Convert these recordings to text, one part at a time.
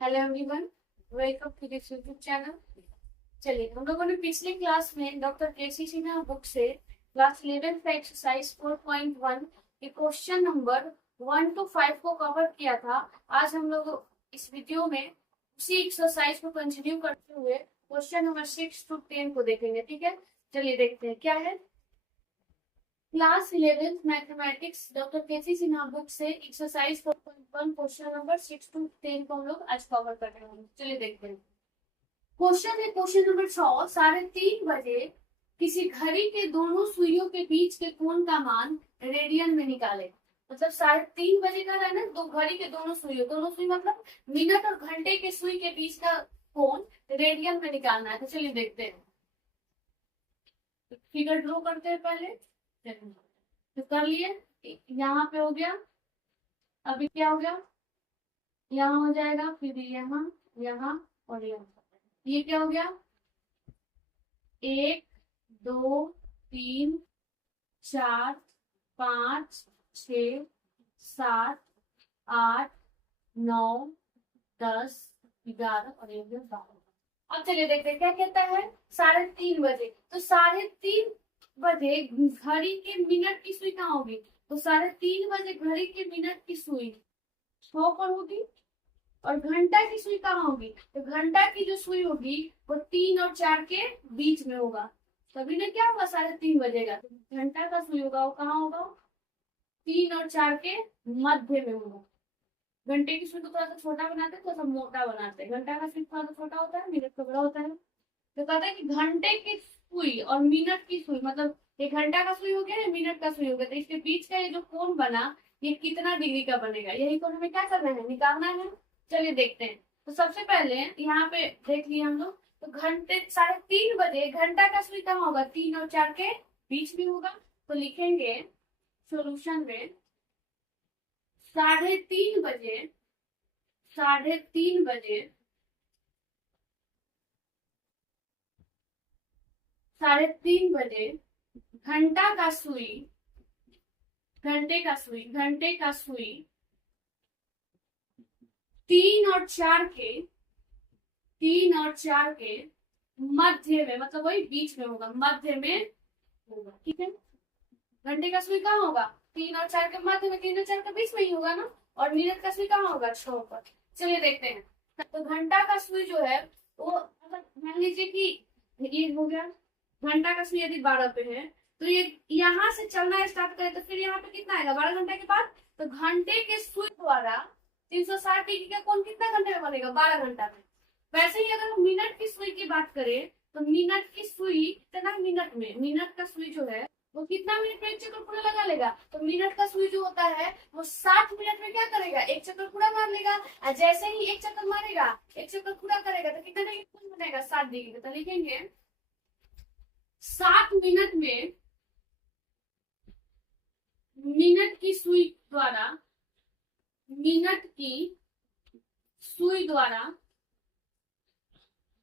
Hello everyone, welcome to this YouTube channel. चलिए, हम लोगों ने पिछले क्लास में डॉक्टर केसी सिन्हा बुक से क्लास 11 का एक्सरसाइज 4.1 के क्वेश्चन नंबर 1 to 5 को कवर किया था। आज हम लोग इस वीडियो में उसी एक्सरसाइज को कंटिन्यू करते हुए क्वेश्चन नंबर 6 to 10 को देखेंगे। ठीक है, चलिए देखते हैं क्या है। Class 11 mathematics doctor K C Sinha book से एक्सरसाइज 4.1 क्वेश्चन नंबर 6 to 10 को हम लोग आज कवर कर रहे हैं। चलिए देखते हैं। क्वेश्चन है क्वेश्चन नंबर 6, 3:30 बजे किसी घड़ी के दोनों सुइयों के बीच के कोण का मान रेडियन में निकाले। मतलब 3:30 बजे का है ना, दो घड़ी के दोनों सुई मतलब मिनट और घंटे के सुई के बीच का कोण रेडियन में निकालना है। तो चलिए देखते हैं, फिगर ड्रॉ करते हैं पहले। तो कर लिए, यहाँ पे हो गया। अभी क्या हो गया, यहाँ हो जाएगा, फिर यहाँ, यहाँ और यहाँ। ये क्या हो गया, 1 2 3 4 5 6 7 8 9 10 11 और 12। अब चलिए देखते हैं क्या कहता है। 3:30 बजे, तो 3:30 बजे घड़ी के मिनट की सुई कहाँ होगी? तो 3:30 बजे घड़ी के मिनट की सुई 6 पर होगी और घंटा की सुई कहाँ होगी? तो घंटा की जो सुई होगी वो 3 और 4 के बीच में होगा। तभी ना क्या होगा, 3:30 बजेगा। तो घंटा का सुई होगा वो कहाँ होगा? 3 और 4 के मध्य में होगा। घंटे की सुई को थोड़ा सा छोटा बनाते हैं, थोड़ा सा मोटा बनाते हैं। घंटा का सुई थोड़ा सा छोटा होता है, मिनट का बड़ा होता है। तो कहते हैं कि घंटे की सुई और मिनट की सुई, मतलब ये घंटा का सुई हो गया, मिनट का सुई हो गया, तो इसके बीच का ये जो कोण बना ये कितना डिग्री का बनेगा, यही कोण हमें क्या करना है, निकालना है। चलिए देखते हैं। तो सबसे पहले यहाँ पे देख लिया हम लोग, तो घंटे 3:30 बजे घंटा का सुई कहाँ होगा? 3 और 4 के बीच में होगा। तो लिखेंगे सॉल्यूशन में 3:30 बजे, 3:30 बजे 3:30 बजे घंटा का सुई, घंटे का सुई, घंटे का सुई 3 और 4 के, 3 और 4 के मध्य में, मतलब वही बीच में होगा, मध्य में होगा। ठीक है, घंटे का सुई कहाँ होगा? 3 और 4 के मध्य में, 3 और 4 के बीच में ही होगा ना। और मिनट का सुई कहाँ होगा? 6 पर। चलिए देखते हैं। तो घंटा का सुई जो है वो, मान लीजिए कि ये हो गया। घंटा का सुई यदि 12 पे है, तो ये यहाँ से चलना स्टार्ट करे तो फिर यहाँ पे कितना आएगा? 12 घंटे के बाद। तो घंटे के सुई द्वारा 360 डिग्री का कोण कितना घंटे में बनेगा? 12 घंटा में। वैसे ही अगर हम मिनट की सुई की बात करें, तो मिनट की सुई कितना मिनट में, मिनट का सुई जो है वो कितना मिनट में एक चक्कर पूरा लगा लेगा? तो मिनट का सुई जो होता है वो 60 मिनट में क्या करेगा? एक चक्कर पूरा मार लेगा। और जैसे ही एक चक्कर मारेगा, एक चक्कर पूरा करेगा, तो कितना डिग्री कोण बनेगा? 60 डिग्री। तो लिखेंगे 60 मिनट में मिनट की सुई द्वारा, मिनट की सुई द्वारा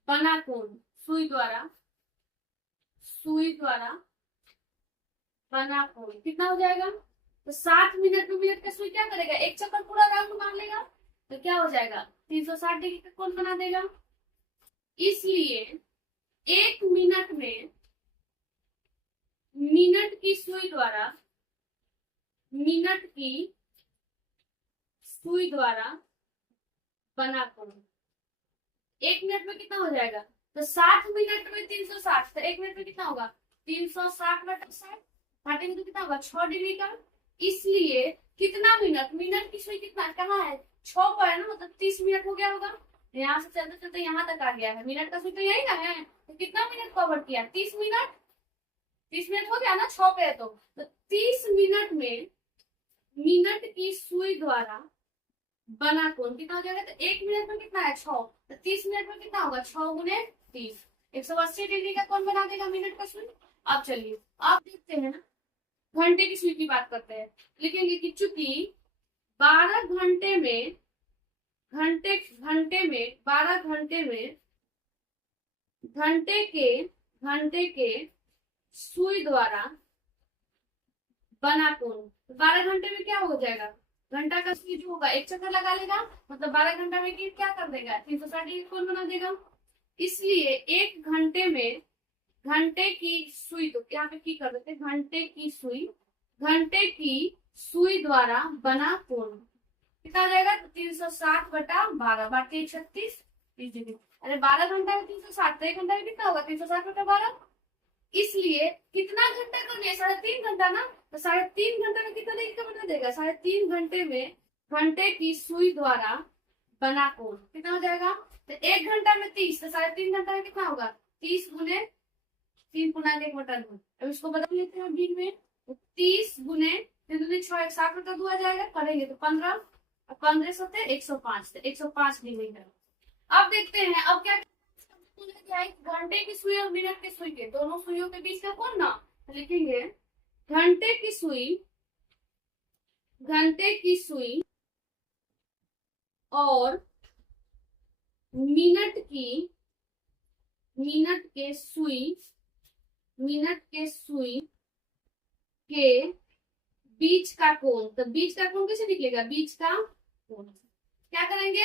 बना कोण, सुई द्वारा, सुई द्वारा बना कोण कितना हो जाएगा? तो 60 मिनट में मिनट का सुई क्या करेगा? एक चक्कर पूरा राउंड मार लेगा, तो क्या हो जाएगा? 360 डिग्री का कोण बना देगा। इसलिए 1 मिनट में मिनट की सुई द्वारा, मिनट की सुई द्वारा बना कोण 1 मिनट में कितना हो जाएगा? तो 60 मिनट में 360, तो 1 मिनट में कितना होगा? 360 बटा 60 काटेंगे तो कितना होगा? 6 डिग्री का। इसलिए कितना मिनट, मिनट की सुई कितना कहाँ है? 6 पर है ना, मतलब 30 मिनट हो गया होगा। यहाँ से चलते चलते यहाँ तक आ गया है। मिनट का सुई तो यही ना है, तो कितना मिनट कवर किया? 30 मिनट। 30 मिनट हो गया ना 6 पे है तो 30 मिनट में मिनट की सुई द्वारा बना कोण कितना हो जाएगा? तो 1 मिनट में कितना है? 6। तो 30 मिनट में कितना होगा? 6 गुने 30, 180 डिग्री का कोण बना देगा मिनट का सुई। अब चलिए आप देखते हैं ना, घंटे की सुई की बात करते हैं। लिखेंगे कि चूंकि 12 घंटे में, घंटे घंटे में 12 घंटे में घंटे के सुई द्वारा बना कोण, 12 घंटे में क्या हो जाएगा? घंटा का सुई जो होगा एक चक्कर लगा लेगा, मतलब 12 घंटा में क्या कर देगा, 360 कोण बना देगा। इसलिए एक घंटे में घंटे की सुई, तो यहाँ पे की कर देते हैं, घंटे की सुई द्वारा बना कोण कितना हो जाएगा, 360/12, 36 डिग्री। अरे 12 घंटा में 360, तो 1 घंटा में कितना होगा, 360/12। इसलिए कितना घंटा कर लिया, 3.5 घंटा ना, तो 3.5 घंटा में कितना देगा बना देगा, 3.5 घंटे में घंटे की सुई द्वारा बना कोण कितना हो जाएगा। तो 1 घंटा में 30, तो 3.5 घंटा में कितना होगा, 30 गुने 3 × 1 = 2। अब इसको बदल लेते हैं बीच में, तो 30 गुने 3×6 60 आ जाएगा, करेंगे तो 15, और 15 से 105, तो 105 डिग्री है। अब देखते हैं, अब क्या है, घंटे की सुई और मिनट की सुई के दोनों सुइयों के बीच का कोण ना, तो लिखेंगे घंटे की सुई और मिनट के सुई के बीच का कोण, तो बीच का कोण कैसे निकलेगा, बीच का कोण क्या करेंगे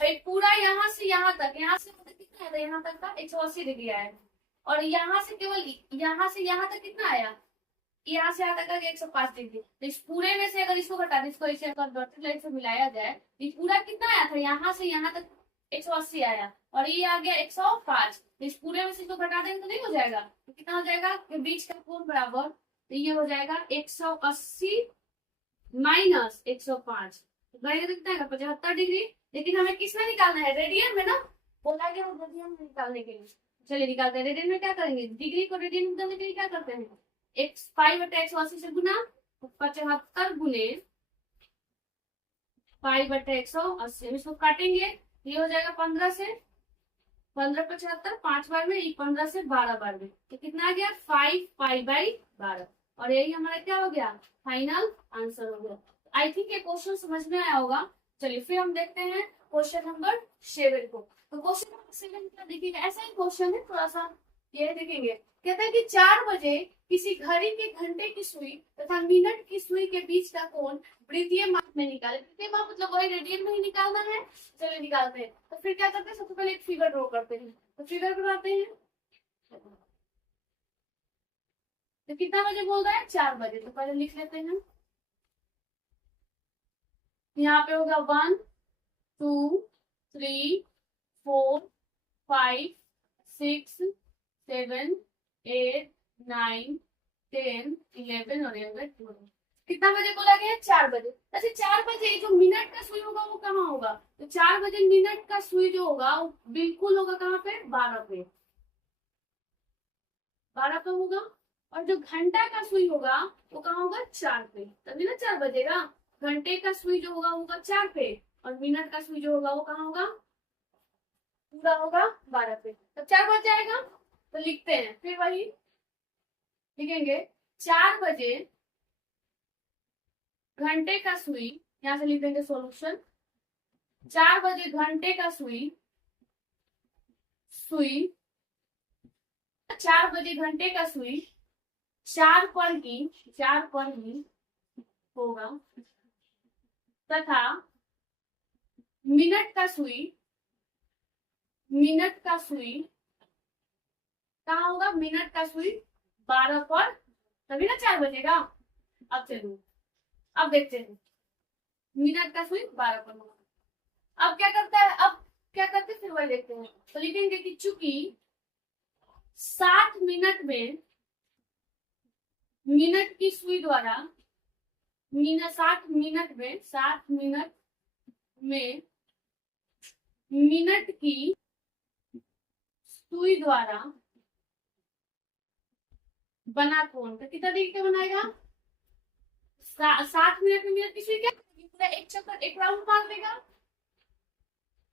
भाई, पूरा यहाँ से यहाँ तक कितना आया था, यहाँ तक का 180 डिग्री आया, और यहाँ से केवल यहाँ से यहाँ तक कितना आया, यहाँ से यहाँ तक का 105 डिग्री। तो इस पूरे में से अगर इसको घटा दें, इसको ऐसे डॉटेड लाइन से मिलाया जाए, ये पूरा कितना आया था, यहाँ से यहाँ तक 180 आया, और ये आ गया 105। तो इस पूरे में से इसको घटा देंगे तो नहीं हो जाएगा, तो कितना हो जाएगा, कि बीच का कोण बराबर, तो ये हो जाएगा 180 माइनस 105, तो कितना आएगा 75 डिग्री। लेकिन हमें किसमें निकालना है, रेडियन में ना, बोला गया रेडियन में निकालने के लिए। चलिए निकालते हैं, रेडियन में क्या करेंगे, डिग्री को रेडियन में बदलने के लिए क्या करते हैं, पाई/180 से गुना, 75 गुने पाई/180, इसको काटेंगे, ये हो जाएगा 15 से 15×75, 5 बार में, 15 से 12 बार में, तो कितना आ गया 5 पाई/12, और यही हमारा क्या हो गया, फाइनल आंसर हो गया। आई थिंक ये क्वेश्चन समझ में आया होगा। चलिए फिर हम देखते हैं क्वेश्चन नंबर 7 को। तो क्वेश्चन नंबर 7 क्या देखिएगा, ऐसा ही क्वेश्चन है, थोड़ा सा ये देखेंगे। कहता है कि 4 बजे किसी घड़ी के घंटे की सुई तथा मिनट की सुई के बीच का कोण वृत्तीय माप में निकाले। वृत्तीय माप मतलब वही रेडियन में ही निकालना है। चलिए निकालते हैं। तो फिर क्या करते हैं, सबसे पहले एक फिगर ड्रॉ करते हैं। तो फिगर बनाते हैं। तो कितना बजे बोल रहा है, 4 बजे। तो पहले लिख लेते हैं, यहाँ पे होगा 1 2 3 4 5 6 7 8 9 10 11 और 12। कितना बजे बोला गया, 4 बजे। अच्छा 4 बजे जो मिनट का सुई होगा वो कहाँ होगा, तो 4 बजे मिनट का सुई जो होगा वो बिल्कुल होगा कहाँ पे, 12 पे, 12 पे होगा। और जो घंटा का सुई होगा वो कहाँ होगा, 4 पे, तभी ना 4 बजेगा। घंटे का सुई जो होगा 4 पे, और मिनट का सुई जो होगा वो कहाँ होगा, पूरा होगा 12 पे। तो 4 बज जाएगा। तो लिखते हैं, फिर वही लिखेंगे, 4 बजे घंटे का सुई, यहां से लिख देंगे सोल्यूशन। 4 बजे घंटे का सुई 4 बजे घंटे का सुई 4 पर ही होगा, तथा मिनट का सुई कहाँ होगा, मिनट का सुई 12 पर, तभी ना 4 बजेगा। अब चलिए अब देखते हैं, मिनट का सुई 12 पर होगा। अब क्या करता है, अब क्या करते हैं, फिर वही देखते हैं। तो लिखेंगे कि चूंकि 60 मिनट में मिनट की सुई द्वारा 60 मिनट में मिनट की सुई द्वारा बना कोण, तो कितना डिग्री का बनाएगा, 60 मिनट में मिनट की सुई क्या पूरा एक चक्कर, एक राउंड मार लेगा,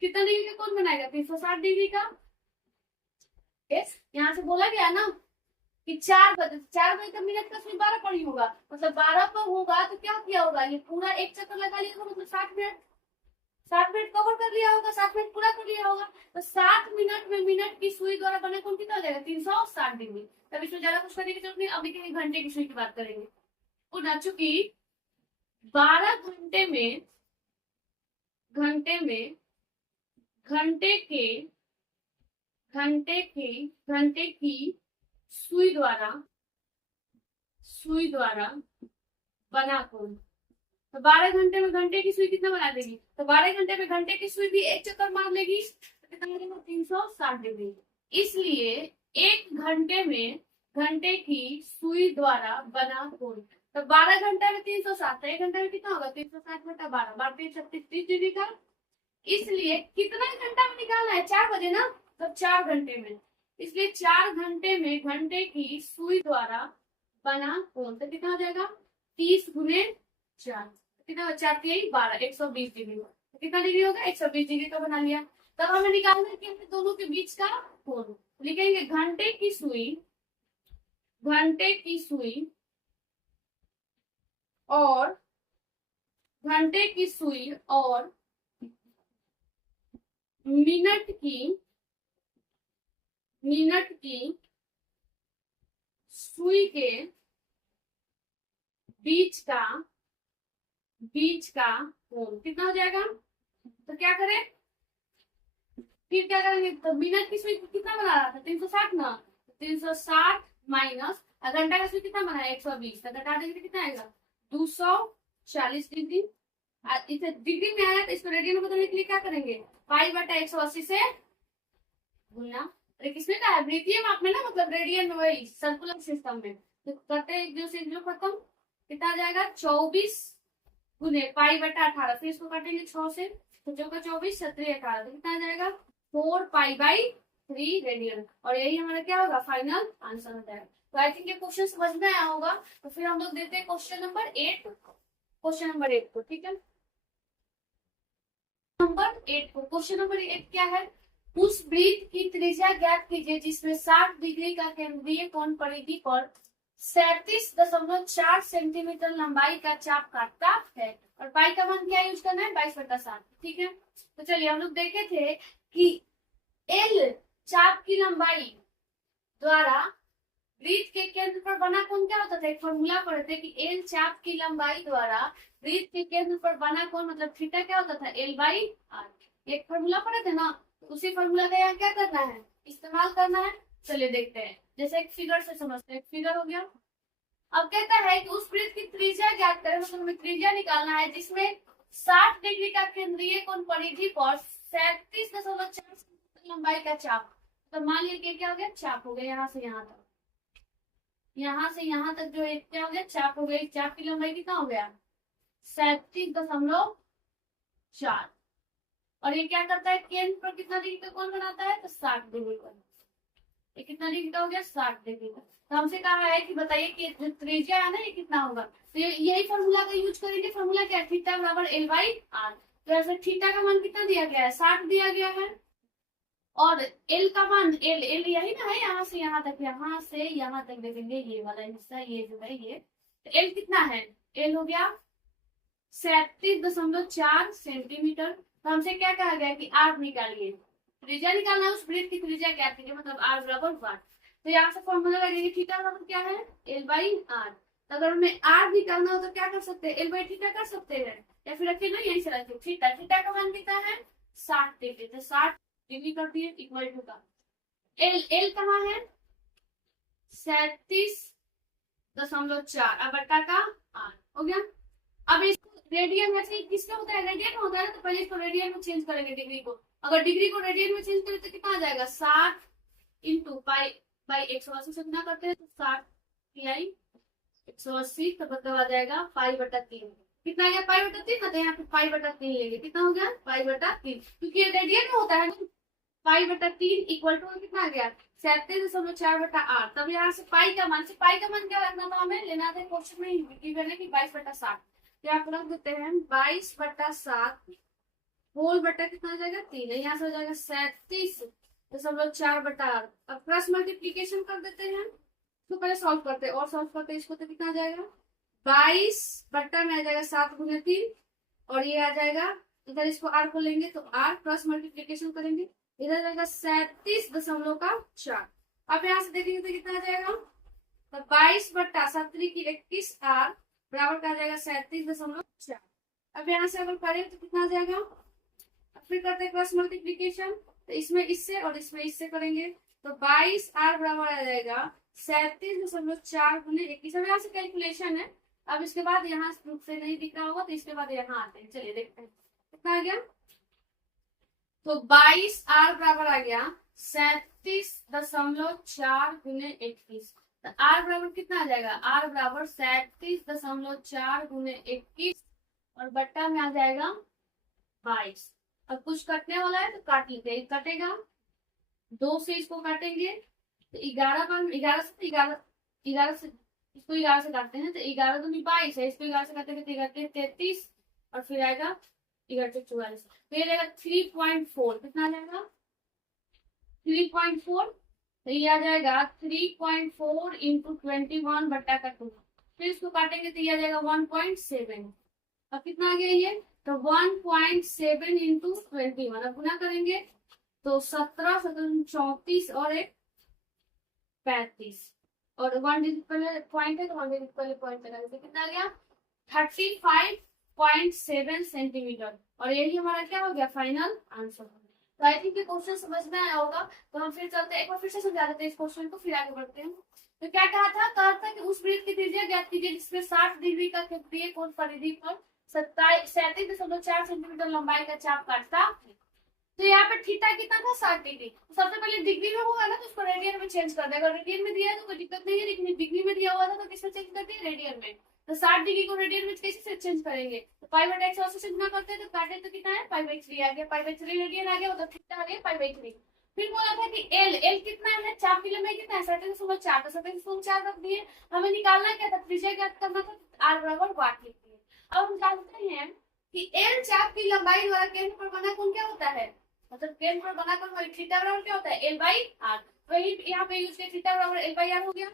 कितना डिग्री का कोण बनाएगा, 360 डिग्री का। यस, यहाँ से बोला गया ना कि 4 बजे का मिनट का सुई 12 पर ही होगा, मतलब 12 पर होगा तो क्या किया होगा, ये पूरा एक चक्कर लगा लिया होगा, मतलब 60 मिनट कवर कर लिया होगा, 60 मिनट पूरा कर लिया होगा। तो 60 मिनट में मिनट की सुई द्वारा बने कोण कितना हो जाएगा, 360 डिग्री। तब इसमें ज्यादा कुछ करने की जरूरत नहीं। अब देखेंगे घंटे की सुई की बात करेंगे। चूंकि 12 घंटे में घंटे में घंटे के घंटे की सुई द्वारा बना कोण। तो 12 घंटे में घंटे की सुई कितना बना देगी? तो 12 घंटे में घंटे की सुई भी एक चक्कर मार लेगी, तो कितना बनेगा? 360 डिग्री। इसलिए 1 घंटे में घंटे की सुई द्वारा बना कोण। तो 12 घंटे में 360, तो 1 घंटे में कितना होगा? 360 बटा 12, 12 36 30 डिग्री का। इसलिए कितना घंटा में निकालना है? 4 बजे ना, तो 4 घंटे में। इसलिए 4 घंटे में घंटे की सुई द्वारा बना कोण, तो कितना हो जाएगा? 30 गुने 4, कितना? 4 3 12, 120 डिग्री। तो कितना डिग्री होगा? 120 डिग्री का बना लिया। तब हमें निकालना है कि हमें दोनों के बीच का कोण। लिखेंगे घंटे की सुई और मिनट की सुई के बीच का कोण कितना हो जाएगा? तो क्या करें, फिर क्या करेंगे? तो मिनट की सुई कितना बना रहा था? 360 ना, 360 माइनस घंटा का सुई कितना बना है? 120, तो घटा देंगे कितना आएगा? 240 डिग्री। इसे डिग्री में आया तो इसको रेडियन में बदलने के लिए क्या करेंगे? पाई बटा 180 से गुना। किसमें का है? वृत्तीय माप में ना, मतलब रेडियन में, वही सर्कुलर सिस्टम में। तो करते हैं एक से एक जो खत्म, कितना आ जाएगा? 24 गुने पाई बटा 18, फिर इसको काटेंगे 6 से, तो जो का 24 17 18, तो कितना आ जाएगा? 4 पाई बाई 3 रेडियन। और यही हमारा क्या होगा? फाइनल आंसर हो जाएगा। तो आई थिंक ये क्वेश्चन समझ में आया होगा। तो फिर हम लोग देते हैं क्वेश्चन नंबर 8 को। ठीक है, नंबर 8 को। क्वेश्चन नंबर 8 क्या है? उस वृत्त की त्रिज्या ज्ञात कीजिए जिसमें 60 डिग्री का केंद्रीय कोण परिधि पर 37.4 सेंटीमीटर लंबाई का चाप काटता है। और पाई का मान क्या यूज करना है? 22/60। ठीक है, तो चलिए हम लोग देखे थे कि एल चाप की लंबाई द्वारा वृत्त के केंद्र पर बना कोण क्या होता था? एक फॉर्मूला पढ़े थे कि एल चाप की लंबाई द्वारा वृत्त के केंद्र पर बना कोण मतलब थीटा क्या होता था? L/R। एक फॉर्मूला पढ़े थे ना, उसी फॉर्मूला का यहाँ क्या करना है? इस्तेमाल करना है। चलिए देखते हैं, जैसे एक फिगर से समझते हैं। फिगर हो गया। अब कहता है कि उस वृत्त की त्रिज्या ज्ञात करें, मतलब हमें त्रिज्या निकालना है जिसमें 60 डिग्री का केंद्रीय कोण परिधि पर 37.4 लंबाई का चाप। तो मान लीजिए क्या हो गया? चाप हो गया यहाँ से यहाँ तक, यहाँ से यहाँ तक जो एक क्या हो गया? चाप हो गया। चाप की लंबाई कितना हो गया? 37.4। और ये क्या करता है? केंद्र पर कितना डिग्री का कोण बनाता है? तो 60 डिग्री का। ये कितना डिग्री का हो गया? 60 डिग्री का। तो हमसे कहा है कि बताइए कि जो त्रिज्या है ना, ये कितना होगा? तो यही फॉर्मूला का यूज करेंगे। फॉर्मूला क्या है? थीटा बराबर L/R। तो ऐसे थीटा का मान कितना दिया गया है? 60 दिया गया है। और एल का मान, एल यही ना है, यहाँ से यहाँ तक, यहाँ से यहाँ तक देखेंगे ये वाला हिस्सा, ये जो है ये। तो एल कितना है? एल हो गया 37.4 सेंटीमीटर। तो हमसे क्या कहा गया कि आर निकालिए, त्रिज्या निकालना है उस वृत्त की त्रिज्या क्या कीजिए, मतलब आर बराबर 1। तो यहाँ से फॉर्मूला लगेगी थीटा बराबर क्या है? L/R। तो अगर हमें आर निकालना हो तो क्या कर सकते हैं? L/थीटा कर सकते हैं, या फिर रखिए ना यही से रखिए थीटा। थीटा का मान कितना है? 60 डिग्री। तो 60 डिग्री कर दिए इक्वल टू का एल कहाँ है? 37.4 अब बटा का आर हो गया। अब इसको रेडियन में से किसका होता है? रेडियन में होता है ना, तो पहले इसको रेडियन में चेंज करेंगे डिग्री को। अगर डिग्री को रेडियन में चेंज करें तो कितना आ जाएगा? 60 इंटू पाई बाई 180 से गुना करते हैं तो 60 पाई 180, तो मतलब आ जाएगा पाई बटा 3। कितना आ गया? पाई बटा 3 ना, तो यहाँ पे पाई बटा 3 लेंगे। कितना हो गया? पाई बटा 3, क्योंकि ये रेडियन में होता है ना। पाई बटा 3 इक्वल टू कितना आ गया? 37.4 बटा 8। तब यहाँ से पाई का मान क्या रखना था? हमें लेना था क्वेश्चन में गिवन है कि 22/60। तो यहाँ पर रख देते हैं 22/7 होल बटा कितना आ जाएगा? 3 है। यहाँ से हो जाएगा 37.4 बटा 8। अब क्रॉस मल्टीप्लीकेशन कर देते हैं, तो पहले सॉल्व करते हैं और सॉल्व करते हैं इसको, तो कितना आ जाएगा? 22 बट्टा में आ जाएगा 7 गुने 3, और ये आ जाएगा इधर, इसको आर को लेंगे तो आर क्रॉस मल्टीप्लीकेशन करेंगे, इधर जाएगा 37.4। अब यहाँ से देखेंगे तो कितना आ जाएगा? तो 22 बट्टा 7 की 21 आर बराबर का आ जाएगा 37.4। अब यहाँ से अगर करें तो कितना आ जाएगा, फिर करते हैं क्रॉस मल्टीप्लीकेशन, तो इसमें इससे और इसमें इससे करेंगे तो 22R बराबर आ जाएगा 37.4 गुने 21। अब यहाँ से कैलकुलेशन है। अब इसके बाद यहाँ से नहीं दिख रहा होगा तो इसके बाद यहाँ आते हैं, चलिए देखते हैं कितना आ गया। तो 22R बराबर आ गया 37.4 गुने 21। तो R बराबर कितना आ जाएगा, R बराबर 37.4 गुने 21 और बट्टा में आ जाएगा 22। अब कुछ कटने वाला है तो काट लेते हैं, कटेगा 2 से इसको काटेंगे तो 11 पर 11 से 11 से इसको 11 से काटते हैं तो 11 दूनी 22 है, इसको 11 से काटेंगे तो 33 और फिर आएगा 44। तो ये रहेगा 3.4, कितना आ जाएगा 3.4। तो ये आ जाएगा 3.4 इंटू 21 बट्टा का 2, फिर इसको काटेंगे तो ये आ जाएगा 1.7। अब कितना आ गया ये, तो 1.7 इंटू 21, अब गुना करेंगे तो 17 34 और 35 और 1 डिजिट पहले पॉइंट है तो 1 डिजिट पहले पॉइंट लगाने से कितना आ गया 35.7 सेंटीमीटर। और यही हमारा क्या हो गया फाइनल आंसर। तो आई थिंक ये क्वेश्चन समझ में आया होगा। तो हम फिर चलते हैं, एक बार फिर से समझा देते हैं इस क्वेश्चन को, फिर आगे बढ़ते हैं। तो क्या कहा था कि उस वृत्त की त्रिज्या ज्ञात कीजिए जिसमें 60 डिग्री का केंद्रीय कोण परिधि पर 37.4 सेंटीमीटर लंबाई का चाप काटता है। तो यहाँ पे थीटा कितना था 60 डिग्री। तो सबसे पहले डिग्री में होगा ना तो उसको रेडियन में चेंज कर देगा। रेडियन में दिया है तो कोई दिक्कत नहीं है, लेकिन डिग्री में दिया हुआ था तो किसमें चेंज करते हैं, रेडियन में। तो 60 डिग्री को रेडियन में कैसे चेंज करेंगे, तो π/x से गुना करते हैं तो काटे तो कितना है π/3 आ गया, π/3 रेडियन आ गया, मतलब थीटा आ गया π/3। फिर बोला था कि एल कितना है, चाप की लंबाई कितना है 37.4, तो 37.4 रख दिए। हमें निकालना क्या था, त्रिज्या ज्ञात करना था, r बराबर वाट लिख दिए। अब हम जानते हैं कि एल चाप की लंबाई द्वारा केंद्र पर बना कोण क्या होता है, मतलब केंद्र पर बना कोण थीटा बराबर क्या होता है l/r। वही यहाँ पे यूज किया, थीटा बराबर l/r हो गया।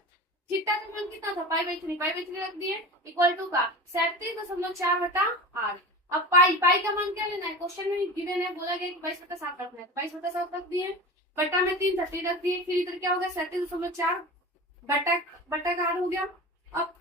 थीटा का मान कितना था π/3 रख दिए इक्वल टू का 37.4 बटा r। अब पाई का मान क्या लेना है, क्वेश्चन में गिवन है, बोला गया कि 22/7 रखना है, 22/7 रख दिए, बटा में 3 30 रख दिए, फिर इधर क्या होगा 37.4 बटा का r हो गया। अब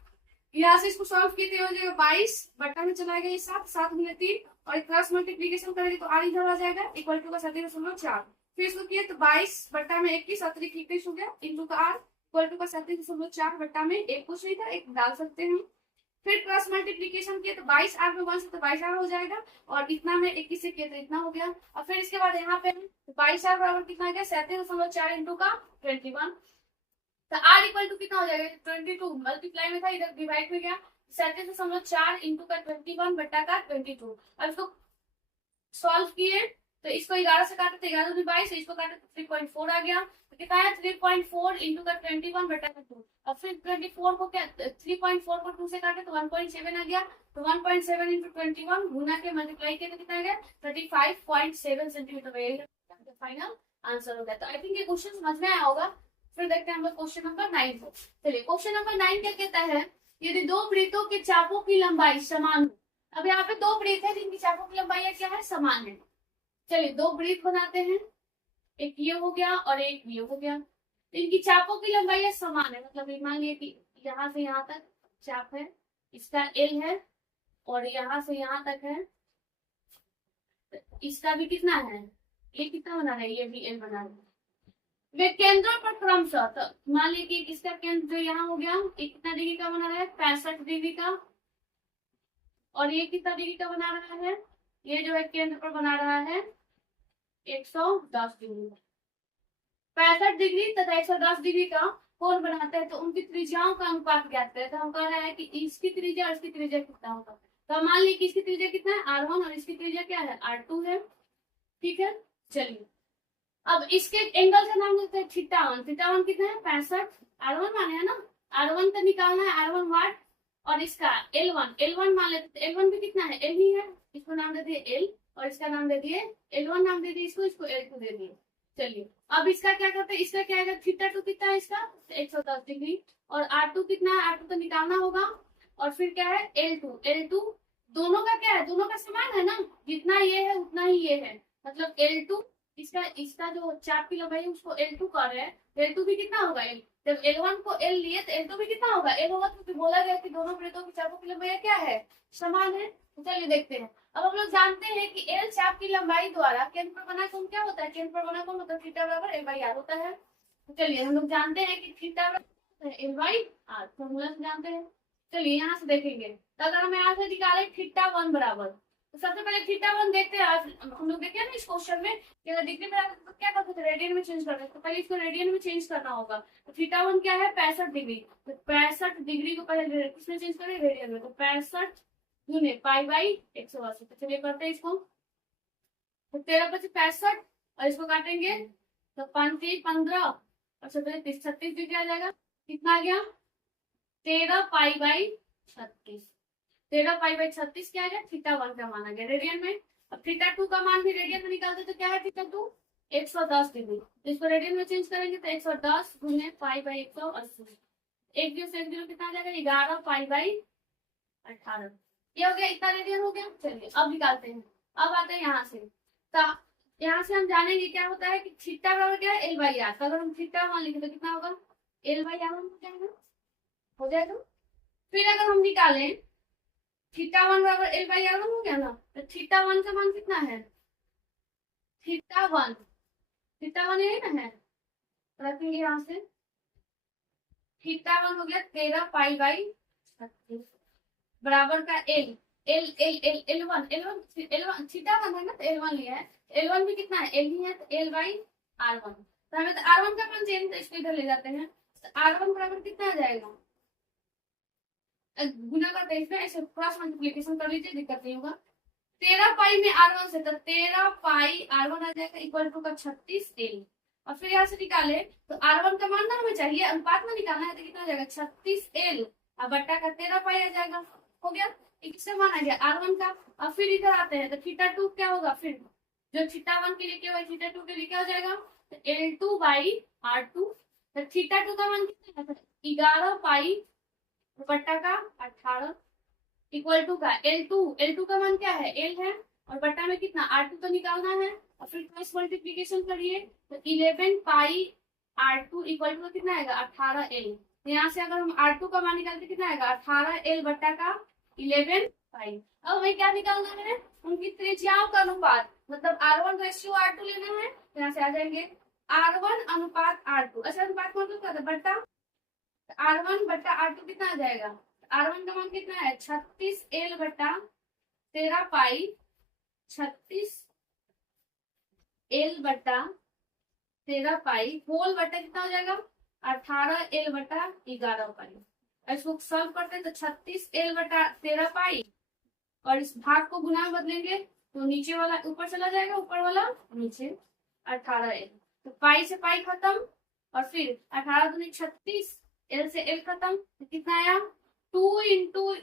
यहाँ से इसको सॉल्व किए हो जाएगा 22 बटा में चला गया ये 7 गुने 3 और क्रॉस मल्टीप्लीकेशन करेंगे तो r इधर आ जाएगा इक्वल टू का 37.4। फिर इसको किए तो 22 बटा में 21 अतिरिक्त 21 हो गया इंटू का r इक्वल टू का 37.4 बटा में एक कुछ नहीं था एक डाल सकते हैं। फिर क्रॉस मल्टीप्लीकेशन किए तो 22r में 1 से तो 22r हो जाएगा और इतना में 21 से किए तो इतना हो गया। और फिर इसके बाद यहाँ पे 22r बराबर कितना आ गया 37.4 इंटू का 21। तो r इक्वल टू कितना हो जाएगा 22, मल्टीप्लाई में था इधर डिवाइड में गया 37.4 इंटू का 21 बटा का 22। अब इसको सॉल्व किए तो इसको 11 से काटे तो 11 दूनी 22, इसको काटे तो 3.4 आ गया, तो कितना है 3.4 इंटू का 21 बटा का 2। और फिर 24 को क्या 3.4 को 2 से काटे तो 1.7 आ गया, तो 1.7 इंटू 21 गुना के मल्टीप्लाई किया तो कितना आ गया 35.7 सेंटीमीटर। फाइनल आंसर हो गया। तो आई थिंक ये क्वेश्चन समझ में आया होगा। फिर देखते हैं हम लोग क्वेश्चन नंबर 9 को। चलिए क्वेश्चन नंबर 9 क्या कहता है, यदि दो वृत्तों के चापों की लंबाई समान हो। अब यहाँ पे दो वृत्त है जिनकी चापों की लंबाई क्या है समान है। चलिए दो वृत्त बनाते हैं, एक ये हो गया और एक ये हो गया, तो इनकी चापों की लंबाई समान है। मतलब मान लिया कि यहाँ से यहाँ तक चाप है, इसका एल है और यहाँ से यहाँ तक है, इसका भी कितना है, ये कितना बना रहा है, ये भी एल बना रहा है। वे केंद्रों पर क्रमशः, तो मान लीजिए कि इसका केंद्र जो यहाँ हो गया कितना डिग्री का बना रहा है 65 डिग्री का, और ये कितना डिग्री का बना रहा है, ये जो है केंद्र पर बना रहा है 110 डिग्री। 65 डिग्री तथा 110 डिग्री का कोण बनाते हैं तो उनकी त्रिज्याओं का अनुपात ज्ञात करें। तो हम कह रहे हैं कि इसकी त्रिज्या और इसकी त्रिज्या कितना होगा। तो मान लीजिए कि इसकी त्रिज्या कितना है r1 और इसकी त्रिज्या क्या है r2 है, ठीक है। चलिए अब इसके एंगल का नाम देते हैं थीटा1। थीटा1 कितना है 65, r1 माने है ना, r1 तो निकालना है r1 वाट, और इसका l1 मान लेते हैं, l1 भी कितना है l ही है, इसको नाम दे दिए l और इसका नाम दे दिए l1 नाम दे दिए इसको l2 दे दिए। चलिए अब इसका क्या करते हैं, इसका क्या है थीटा2 कितना है इसका 110 डिग्री, और r2 कितना है, r2 तो निकालना होगा, और फिर क्या है l2 दोनों का क्या है, दोनों का समान है ना, जितना ये है उतना ही ये है, मतलब l2 इसका जो चाप की लंबाई है उसको l2 कर रहे हैं, l2 भी कितना होगा जब L1 को L लिए तो L2 भी कितना होगा, L होगा, क्योंकि बोला गया कि दोनों वृत्तों की चापों की लंबाई क्या है, समान है। तो चलिए देखते हैं। अब हम लोग जानते हैं कि L चाप की लंबाई द्वारा केंद्र पर बना कोण क्या होता है, केंद्र पर बना कोण मतलब थीटा बराबर L/R होता है। तो चलिए हम लोग जानते हैं कि थीटा बराबर L/R, फॉर्मूला से जानते हैं। चलिए यहाँ से देखेंगे, तो अगर हम यहाँ से निकाले θ1 बराबर, तो सबसे पहले θ1 देखते हैं। आज हम लोग देखे ना इस क्वेश्चन में कि अगर डिग्री में तो क्या करते थे, रेडियन में चेंज करते थे, तो पहले इसको रेडियन में चेंज करना होगा। तो θ1 क्या है, 65 डिग्री। तो 65 डिग्री को पहले किसमें चेंज करें, रेडियन में। तो 65 गुने π/180। तो चलिए करते हैं इसको। तो 13 × 65 और इसको काटेंगे तो 5 × 15 और 36 डिग्री आ जाएगा। कितना आ गया, 13π/36। 13π/36 क्या है, θ1 का मान आ गया रेडियन में। अब θ2 का मान भी रेडियन में निकालते तो क्या है, θ2 110 डिग्री। तो इसको रेडियन में चेंज करेंगे तो 110 गुने π/180। एक जीरो से एक जीरो कितना आ जाएगा, 11π/18। ये हो गया, इतना रेडियन हो गया। चलिए अब निकालते हैं। अब आते हैं यहाँ से। तो यहाँ से हम जानेंगे क्या होता है कि थीटा बराबर क्या है, L/R। तो अगर हम θ1 लिखे तो कितना होगा, L/R हो जाएगा, हो जाएगा। फिर अगर हम निकालें θ1 बराबर L/R हो गया ना, तो θ1 का मान कितना है, θ1 यही ना है, रखेंगे यहाँ से। θ1 हो गया 13π/36 बराबर का L L1 θ1 है ना, तो L1 लिया है। L1 भी कितना है, L ही है, तो L/R1। तो हमें तो R1 का मान चाहिए, तो इसको इधर ले जाते हैं। तो R1 बराबर कितना आ जाएगा, गुना करते हैं इसमें, ऐसे क्रॉस मल्टीप्लिकेशन कर लीजिए, दिक्कत नहीं होगा। 13π में R1 से, तो 13π/R1 आ जाएगा इक्वल टू का 36L। और फिर यहाँ से निकाले तो R1 का मान ना हमें चाहिए, अनुपात में निकालना है, तो कितना हो जाएगा 36L और बट्टा का 13π आ जाएगा। हो गया, किससे मान आ गया, R1 का। और फिर इधर आते हैं तो θ2 क्या होगा, फिर जो θ1 के लिए क्या हुआ, θ2 के लिए क्या हो जाएगा, तो L2/R2। तो θ2 का मान कितना है, 11π बट्टा का 18 इक्वल टू का L2 का मान क्या है, L है, और बट्टा में कितना R2 तो निकालना है। और फिर क्रॉस मल्टीप्लिकेशन करिए तो 11πR2 इक्वल टू कितना आएगा, 18L। तो यहाँ से अगर हम R2 का मान निकालते कितना आएगा, 18L बट्टा का 11π। अब हमें क्या निकालना है, उनकी त्रिज्याओं का अनुपात, मतलब R1:R2 लेना है। तो यहाँ से आ जाएंगे R1 अनुपात R2। अच्छा, अनुपात मतलब क्या था, बट्टा। R1 बट्टा R2 कितना आ जाएगा, R1 का मान कितना है 36L बट्टा 13π, 36L बट्टा 13π होल बट्टा कितना हो जाएगा 18L बट्टा 11π। इसको सॉल्व करते हैं तो 36L बट्टा 13π और इस भाग को गुना में बदलेंगे तो नीचे वाला ऊपर चला जाएगा, ऊपर वाला नीचे 18L। तो पाई से पाई खत्म और फिर 18 दूनी 36, L से L खत्म, तो कितना आया 2 ×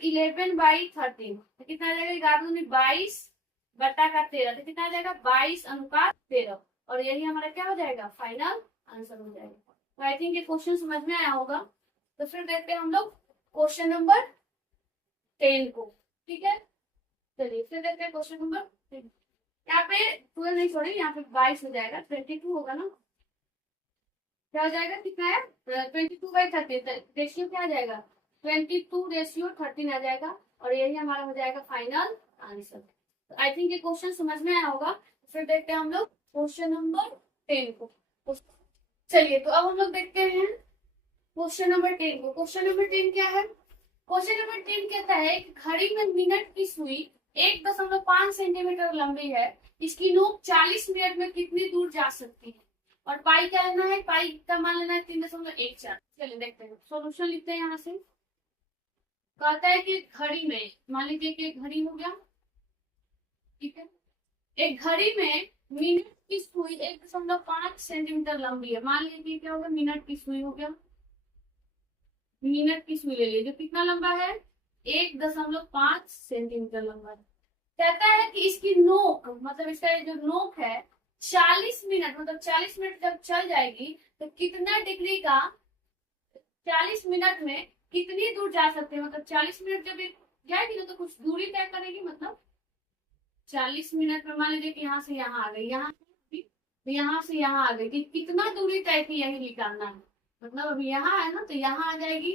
11/13। तो कितना आ जाएगा 11 दूनी 22 बट्टा का 13। तो कितना आ जाएगा 22:13। और यही हमारा क्या हो जाएगा, फाइनल आंसर हो जाएगा। तो आई थिंक ये क्वेश्चन समझ में आया होगा। तो फिर देखते हैं हम लोग क्वेश्चन नंबर 10 को। ठीक है, चलिए फिर देखते हैं क्वेश्चन नंबर 10। यहाँ पे 12 नहीं छोड़े, यहाँ पे 22 हो जाएगा, 22 होगा ना, क्या हो जाएगा, कितना है 22/13। रेशियो क्या आ जाएगा 22:13 आ जाएगा। और यही हमारा हो जाएगा फाइनल आंसर। तो आई थिंक ये क्वेश्चन समझ में आया होगा। फिर देखते हैं हम लोग क्वेश्चन नंबर 10 को। चलिए तो अब हम लोग देखते हैं क्वेश्चन नंबर 10 को। क्वेश्चन नंबर 10 क्या है, क्वेश्चन नंबर 10 कहता है कि घड़ी में मिनट की सुई 1.5 सेंटीमीटर लंबी है, इसकी नोक 40 मिनट में कितनी दूर जा सकती है। और पाई क्या लेना है, पाई का मान लेना है 3.14। चलिए देखते हैं, सॉल्यूशन लिखते हैं। यहाँ से कहता है कि घड़ी में, मान लीजिए कि एक घड़ी हो गया, ठीक है, एक घड़ी में मिनट की सुई 1.5 सेंटीमीटर लंबी है। मान लीजिए क्या होगा, मिनट की सुई हो गया, मिनट की सुई ले लीजिए, जो कितना लंबा है 1.5 सेंटीमीटर लंबा है। कहता है कि इसकी नोक, मतलब इसका जो नोक है 40 मिनट, मतलब 40 मिनट जब चल जाएगी तो कितना डिग्री का 40 मिनट में कितनी दूर जा सकते हैं। मतलब 40 मिनट जब जाएगी ना तो कुछ दूरी तय करेगी, मतलब 40 मिनट में मान लीजिए कि यहाँ से यहाँ आ गई, यहाँ तो यहाँ से यहाँ आ गई, कि कितना दूरी तय की यही निकालना है। मतलब अभी यहाँ है ना, तो यहाँ आ जाएगी,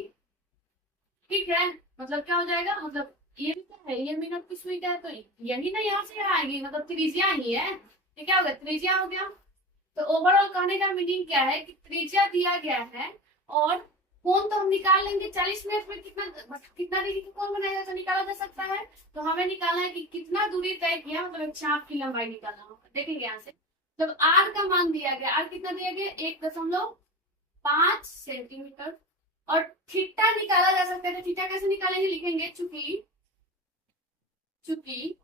ठीक है। मतलब क्या हो जाएगा, मतलब ये भी क्या है, ये मिनट की सुई क्या है, तो यही ना यहाँ से यहाँ आएगी, मतलब त्रिज्या ही है, ये क्या हो गया, त्रिज्या हो गया। तो ओवरऑल कहने का मीनिंग क्या है कि त्रिज्या दिया गया है और कोण तो हम निकाल लेंगे, 40 मिनट में कितना कितना डिग्री का कोण बनेगा तो निकाला जा सकता है। तो हमें निकालना है कि कितना दूरी तय किया, मतलब एक चाप की लंबाई निकालना होगा। देखेंगे यहाँ से, जब आर का मान दिया गया, आर कितना दिया गया, 1.5 सेंटीमीटर। और थीटा निकाला जा सकता है, तो थीटा कैसे निकालेंगे, लिखेंगे चूंकि चूंकि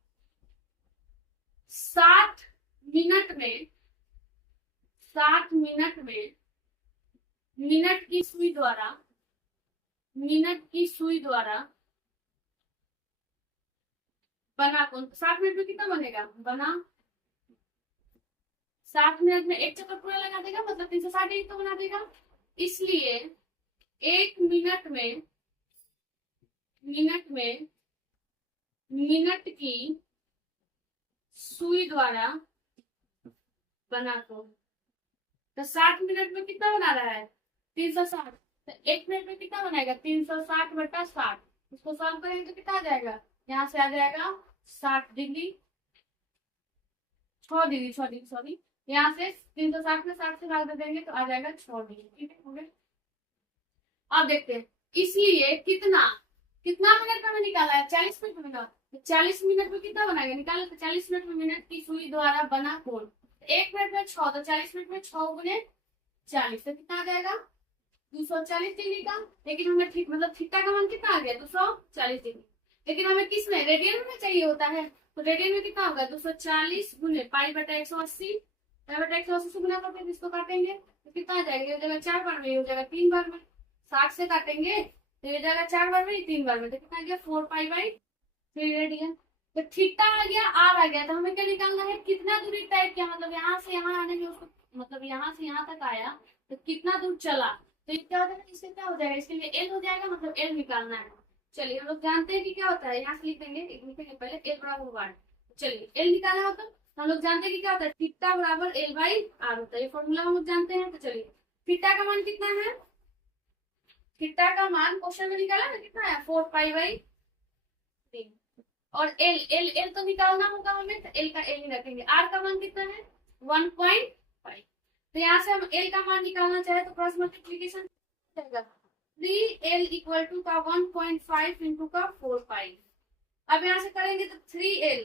60 मिनट में 60 मिनट में मिनट की सुई द्वारा बना कोण, 60 मिनट में कितना बनेगा, बना 60 मिनट में एक चक्कर पूरा लगा देगा, मतलब 360 डिग्री तो बना देगा। इसलिए एक मिनट में मिनट की सुई द्वारा बना कोण, तो 60 मिनट में कितना बना रहा है, 360। तो एक मिनट में कितना बनाएगा, 360/60। इसको सॉल्व करेंगे तो कितना आ जाएगा, यहाँ से आ जाएगा 60 डिग्री, 6 डिग्री सॉरी, यहाँ से 360 में 60 से भाग दे देंगे तो आ जाएगा 6 डिग्री, ठीक है, हो गया। अब देखते हैं, इसलिए कितना कितना मिनट में निकाला है, 40 मिनट में ना, 40 मिनट में कितना बनाएगा, निकाला तो 40 मिनट में मिनट की सुई द्वारा बना कोण, एक मिनट में 6, तो 40 मिनट में 6 गुने 40, तो कितना आ जाएगा 240 डिग्री का। लेकिन हमें ठीक मतलब थीटा का मान कितना आ गया, 240 डिग्री। लेकिन हमें किस में, रेडियन में चाहिए होता है, तो रेडियन में कितना होगा, 240 गुने पाई/180, पाई/180 से गुना करके इसको काटेंगे तो कितना आ जाएगा, हो जाएगा 4 बार में, हो जाएगा 3 बार में, 60 से काटेंगे तो ये जाएगा 4 बार में, 3 बार में, तो कितना आ गया 4 पाई/3 रेडियन। तो थीटा आ गया, आर आ गया, तो हमें क्या निकालना है, कितना दूरी तय किया, मतलब यहाँ से यहाँ आने में उसको, मतलब यहाँ से यहाँ तक आया तो कितना दूर चला, तो ये क्या हो जाएगा, इससे क्या हो जाएगा, इसके लिए एल हो जाएगा, मतलब एल निकालना है। चलिए हम लोग जानते हैं कि क्या होता है, यहाँ से लिख देंगे, लिखेंगे पहले एल बराबर 1। चलिए एल निकालना होता है, हम लोग जानते हैं कि क्या होता है, थीटा बराबर L/R होता है, ये फॉर्मूला हम लोग जानते हैं। तो चलिए थीटा का मान कितना है, थीटा का मान क्वेश्चन में निकाला ना, कितना है 4 पाई/3। और एल एल एल तो निकालना होगा हमें, तो एल का एल ही रखेंगे। आर का मान कितना है 1.5, तो यहाँ से हम एल का मान निकालना चाहे तो cross multiplication 3L equal to का 1.5 इंटू का 4 पाई। अब यहाँ से करेंगे तो 3L,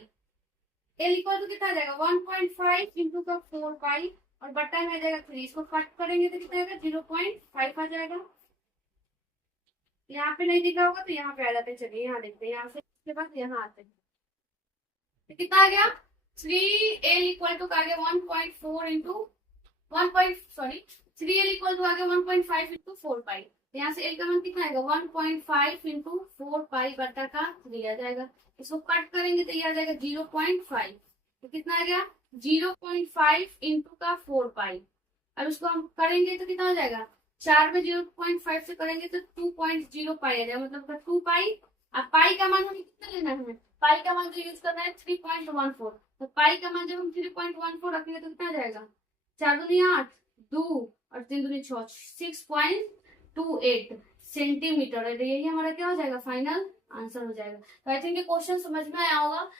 L इक्वल टू कितना आ जाएगा 1.5 इंटू का 4 पाई और बट्टा में आ जाएगा 3, इसको कट करेंगे तो कितना आएगा 0.5 आ जाएगा। यहाँ पे नहीं दिखा होगा तो यहाँ पे आ जाते हैं, चलिए यहाँ देखते हैं, यहाँ से इसके बाद यहाँ आते हैं, तो कितना आ गया 3L इक्वल टू आ गया 1.4 इंटू 3L इक्वल टू आ गया 1.5 इंटू 4 पाई। यहाँ से एल का मान कितना आएगा 1.5 इंटू 4 पाई बटा का 3 आ जाएगा, इसको कट करेंगे तो ये आ जाएगा 0.5, तो कितना आ गया 0.5 इंटू का 4 पाई। अब इसको हम करेंगे तो कितना आ जाएगा, 4 में 0.5 से करेंगे तो 2.0 पाई आ जाएगा, मतलब 2 पाई। अब पाई का मान हमें कितना लेना है, पाई का मान जो यूज करना है 3.14, तो पाई का मान जब हम 3.14 रखेंगे तो कितना आ जाएगा 4 दूनी 8, 2 और 3 दूनी 6, 6.28 सेंटीमीटर है। तो यही हमारा क्या हो जाएगा, फाइनल आंसर हो जाएगा। तो आई थिंक ये क्वेश्चन समझ में आया होगा।